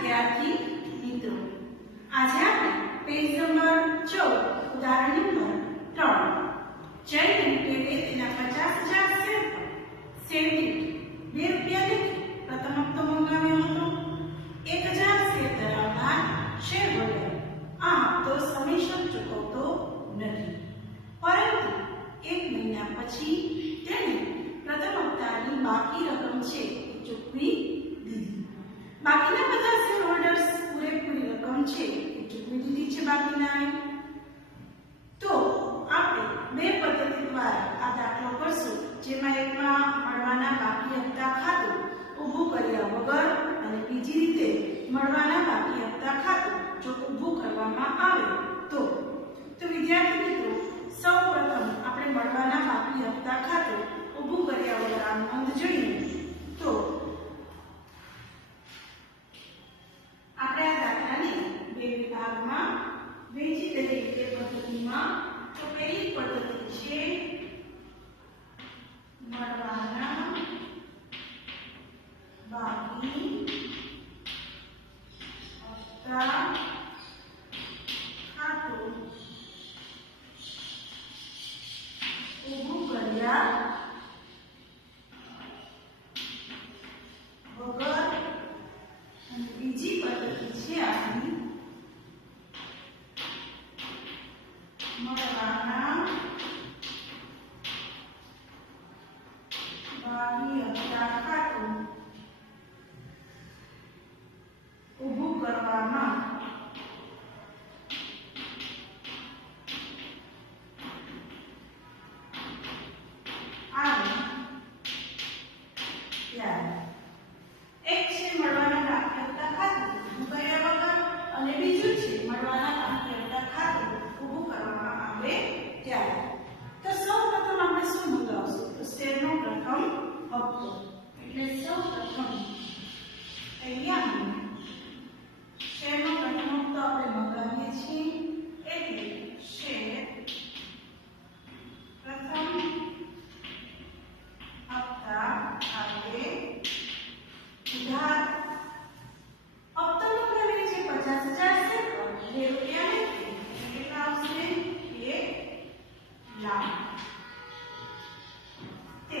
વિદ્યાર્થી મિત્રો, આજે આપણે પેજ નંબર 14 ઉદાહરણ નંબર 3 જય લિમિટેડે તેના 50,000 શેર પર સેન્ટિ 2 રૂપિયા લીધી પ્રથમ હપ્તો મંગાવ્યો હતો. 1,000 શેર ધરાવનાર શેર હોલ્ડર આ હપ્તો સમયસર ચૂકવતો નથી, પરંતુ 1 મહિના પછી તેણે પ્રથમ હપ્તાની બાકી રકમ છે ચૂકવી દીધી. બાકીના બધા શેર હોલ્ડર્સ પૂરેપૂરી રકમ છે એ ચૂકવી દીધી છે બાકીના. તો આપણે બે પદ્ધતિ દ્વારા આ દાખલો કરશું, જેમાં એકમાં મળવાના બાકી હપ્તા ખાતું ઊભું કર્યા વગર અને બીજી રીતે મળવાના બાકી હપ્તા ખાતું જો ઊભું કરવામાં આવે તો વિદ્યાર્થી મિત્રો, સૌપ્રથમ આપણે મળવાના બાકી હપ્તા ખાતું ઊભું કર્યા વગર આ નોંધ જોઈએ તો આપણે આ દાખલાને બે વિભાગમાં વહેંચી દઈએ. તે પદ્ધતિમાં તો પહેલી પદ્ધતિ છે મળવાના બાકી હપ્તા ખાતું ઊભું કર્યા વગર, અને બીજી પદ્ધતિ છે આપણી મળવાના બાકી હપ્તા ખાતું ઊભું કરવામાં આવે ત્યારે એક છે મળવાના બાકી હપ્તા ખાતું ઊભું કર્યા વગર, અને બીજું છે મળવાના બાકી હપ્તા ખાતું ઊભું કરવામાં આવે ત્યારે. તો સૌપ્રથમ આપણે શું મંગાવશું? તો શેરનો પ્રથમ હપ્તો. એટલે સૌપ્રથમ અહીંયા શેરનો પ્રથમ હપ્તો આપણે મંગાવીએ છીએ, એટલે શેર પ્રથમ હપ્તા આપણે ઉધાર હપ્તો મંગાવીએ છીએ 50,000 શેર પર 2 રૂપિયા લીધી, કેટલા આવશે? 1 લાખ. તે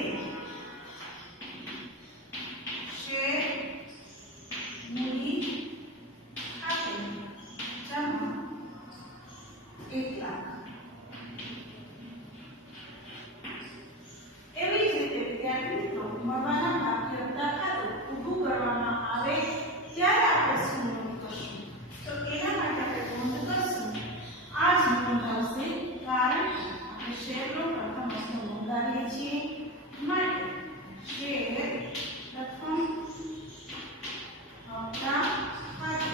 શેર મૂડી ખાતે જમા 1 લાખ. એવી જ રીતે વિદ્યાર્થી મિત્રો, મળવાના બાકી હપ્તા ખાતું ઊભું કરવામાં આવે ત્યારે આપણે શું નોંધ કરશું? તો એના માટે આપણે નોંધ કરશું આ જ નોંધ આવશે, કારણ આપણે શેરનો પ્રથમ હપ્તો મંગાવીએ છીએ માટે શેર પ્રથમ હપ્તા ખાતે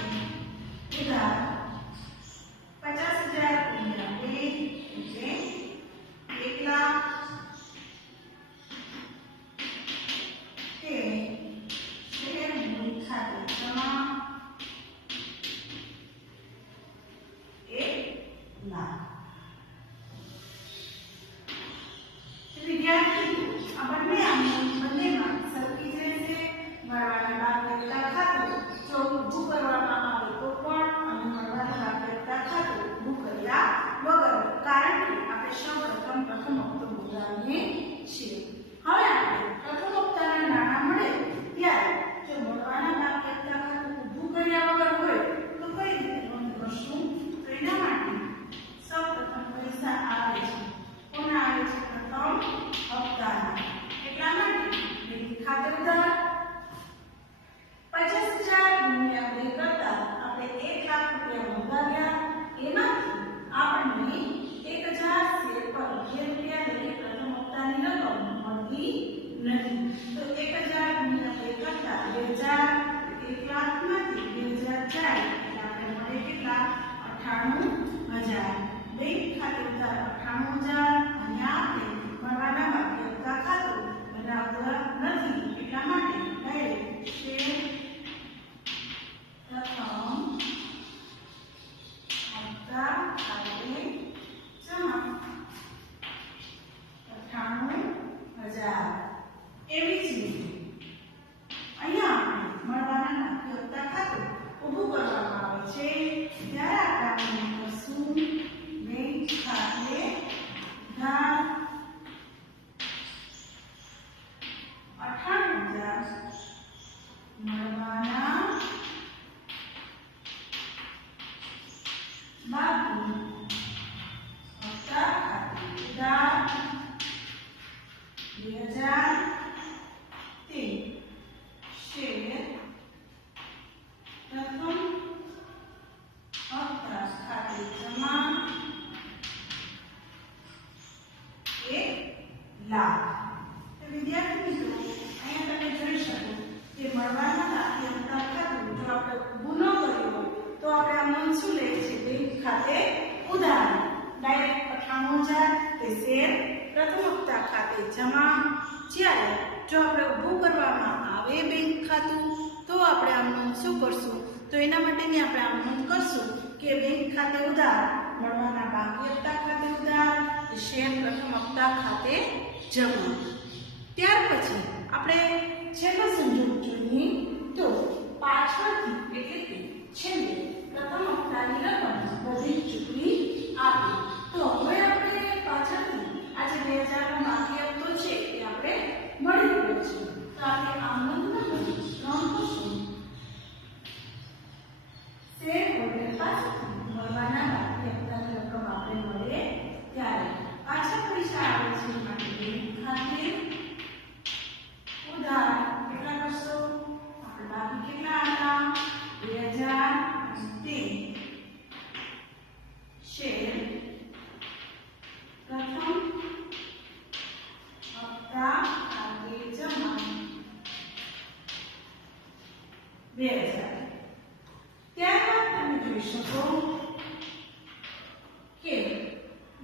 ઉધાર 50,000 ગુણ્યા 2 એટલે 1 લાખ. તે શેર મૂડી ખાતે જમા 1 લાખ. વિદ્યાર્થી આ બંનેમાં સરખી જ રહેશે. મળવાના બાકી હપ્તા ખાતું જો ઊભું કરવામાં આવે તો પણ, અને મળવાના બાકી હપ્તા ખાતું ઊભું કર્યા વગર, કારણ કે આપણે સૌપ્રથમ પ્રથમ હપ્તો મંગાવીએ છીએ. હવે આપણે પ્રથમ હપ્તાના નાણાં મળે ત્યારે જો મળવાના બાકી હપ્તા ખાતું ઊભું કર્યા વગર હોય તો કઈ રીતે નોંધ કરશું? તો એના માટે સૌપ્રથમ પૈસા આવે છે. કોના આવે છે? પ્રથમ હપ્તાના. એટલા માટે બેંક ખાતે ઉધાર 50,000 ગુણ્યા 2 કરતા આપણે 1 લાખ રૂપિયા મંગાવ્યા, એમાંથી આપણને 1,000 શેર પર 2 રૂપિયા લઈ પ્રથમ હપ્તાની રકમ મળતી નથી. તો 1,000 ગુણ્યા 2 કરતા 2,000, 1 લાખમાંથી 2,000 જાય એટલે આપણે મળે કેટલા? 98,000. બેંક ખાતે ઉધાર 98,000, અને આપણે મળવાના બાકી હપ્તા ખાતું બનાવતા નથી, એટલા માટે ડાયરેક્ટ શેર પ્રથમ હપ્તા ખાતે જમા 98,000. એવી જ રીતે અહીંયા આપણે મળવાના બાકી હપ્તા ખાતું ખાતે જમા. જ્યારે જો આપણે ઊભું કરવામાં આવે બેંક ખાતું તો આપણે આમ શું કરશું? તો એના માટેની આપણે આમ કરશું કે બેંક ખાતે ઉધાર, મળવાના બાકી હપ્તા ખાતે ઉધાર, શેર પ્રથમ હપ્તા ખાતે જમા. ત્યાર પછી આપણે છેલ્લો સંજોગ જોઈએ તો પાછળથી એટલે કે છેલ્લે પ્રથમ હપ્તાની રકમ બધી ચૂકવી આપી. તો હવે આપણે પાછળથી આજે 2000 નો બાકી હપ્તો છે એ આપણે મળી ગયો છે. તો આપણે આમ નોંધ કરી 3 કરશું. શેર હોલ્ડર પાસેથી મળવાના બાકી હપ્તાની રકમ આપણે મળે ત્યારે પાછા પૈસા આવે છે માટે બેંક ખાતે ઉધાર કેટલા કરશો? આપણે બાકી કેટલા હતા? 2000 શેર પ્રથમ હપ્તા ખાતે જમા 2000. ત્યારબાદ તમે જોઈ શકો કે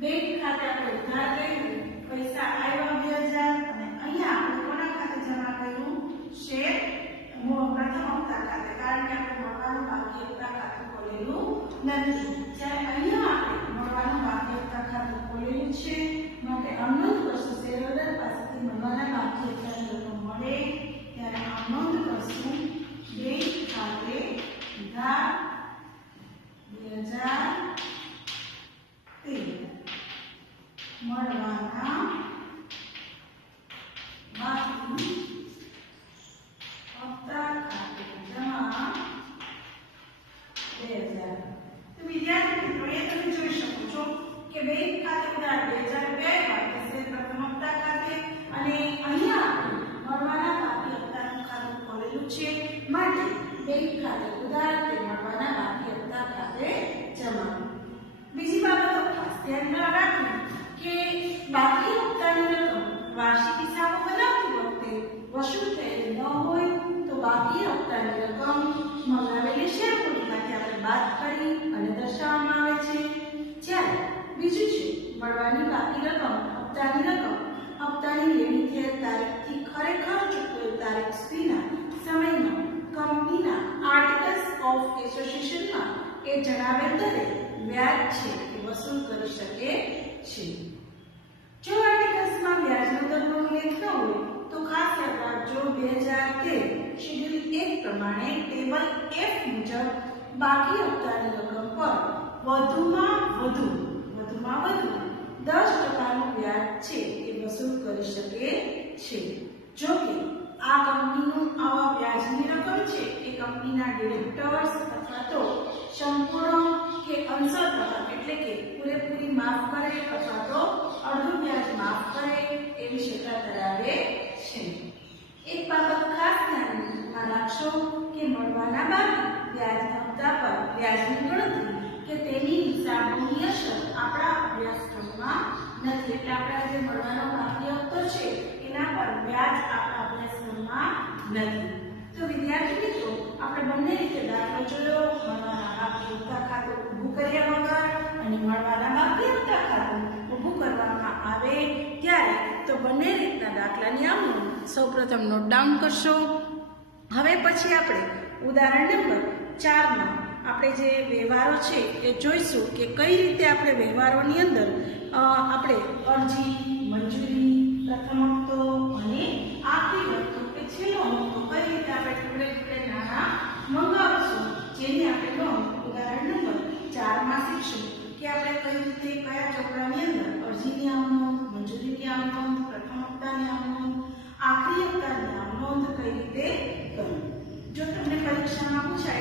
બેંક ખાતે આપણે ઉધાર કર્યું, પૈસા આવ્યા 2000 અને અહીંયા આપણે કોના ખાતે જમા કર્યું? શેર પ્રથમ હપ્તા ખાતે, કારણ કે આપણે મળવાનું બાકી હપ્તા ખાતું ખોલેલું નથી. જ્યારે અહીંયા આપણે મળવાનું બાકી હપ્તા ખાતું ખોલેલું છે માટે અનોંધ કરશું. શેરહોલ્ડર પાસેથી મળવાના બાકી હપ્તાની રકમ મળે ત્યારે અનોંધ કરશું. બેંક ખાતે ઉધાર 2000 મળવાના બાકી હપ્તા ખાતે જમા 2000. તો વિદ્યાર્થી મિત્રો એ તમે જોઈ શકો છો કે બેંક ખાતે ઉધાર 2002 માટે શેર પ્રથમ હપ્તા ખાતે અને અહીંયા આપણે મળવાના બાકી હપ્તાનું ખાતું ખોલેલું છે માટે બેંક ખાતે ઉધાર તે મળવાના બાકી હપ્તા ખાતે જમા. બીજી બાબતો ખાસ ધ્યાનમાં રાખવી કે બાકી હપ્તાની રકમ વાર્ષિક હિસાબો બનાવતી વખતે વસૂલ થયેલી ન હોય તો બાકી હપ્તાની રકમ મંગાવેલી શેર મૂડીમાંથી આપણે બાદ કરી અને દર્શાવવામાં આવે છે. જ્યારે બીજું છે મળવાની બાકી રકમ, હપ્તાની લેવી થયેલ તારીખથી ખરેખર ચૂકવેલ તારીખ સુધીના સમયમાં કંપનીના આર્ટિકલ્સ ઓફ એસોસિએશનમાં એ જણાવેલ દરે વ્યાજ છે એ વસૂલ કરી શકે છે. જો આર્ટિકલ્સમાં વ્યાજનો દરનો ઉલ્લેખ ન હોય તો ખાસ યાદ રાખજો 2013 શેડ્યુલ 1 પ્રમાણે ટેબલ F મુજબ બાકી હપ્તાની રકમ પર વધુમાં વધુ 10%નું વ્યાજ છે એ વસૂલ કરી શકે છે. જો કે આ કંપનીનું આવા વ્યાજની રકમ છે એ કંપનીના ડિરેક્ટર્સ અથવા તો સંપૂર્ણ કે અંશતઃ એટલે કે પૂરેપૂરી માફ કરે અથવા તો અડધું વ્યાજ માફ કરે એવી શક્યતા ધરાવે છે. એક બાબત ખાસ ધ્યાનમાં રાખશો કે મળવાના બાકી વ્યાજ હપ્તા પર વ્યાજની ગણતરી કે તેની હિસાબોની અસર આપણા અભ્યાસક્રમમાં નથી. એટલે આપણા જે મળવાનો બાકી હપ્તો છે એના પર વ્યાજ આપણા અભ્યાસક્રમમાં નથી. તો વિદ્યાર્થી મિત્રો આપણે બંને રીતે દાખલો જોયો. મળવાના બાકી હપ્તા ખાતું ઊભું કર્યા વગર અને મળવાના બાકી હપ્તા ખાતું ઊભું કરવામાં આવે ત્યારે તો બંને રીતના દાખલાની આમનું સૌપ્રથમ નોટ ડાઉન કરશો. હવે પછી આપણે ઉદાહરણ નંબર 4 માં આપણે જે વ્યવહારો છે એ જોઈશું કે કઈ રીતે આપણે વ્યવહારોની અંદર આપણે અરજી, મંજૂરી, પ્રથમ હપ્તો અને આખરી હપ્તો કે છેલ્લો હપ્તો કઈ રીતે આપણે ટુકડે નાણાં મંગાવશું, જેની આપણે નોંધ ઉદાહરણ નંબર 4 માં શીખશું કે આપણે કઈ રીતે કયા ચોપડાની અંદર અરજીની આમ નોંધ, મંજૂરીની આમ નોંધ, પ્રથમ હપ્તાની આમ નોંધ, આખરી હપ્તાની આમ નોંધ કઈ રીતે કરવી. જો તમને પરીક્ષામાં પૂછાય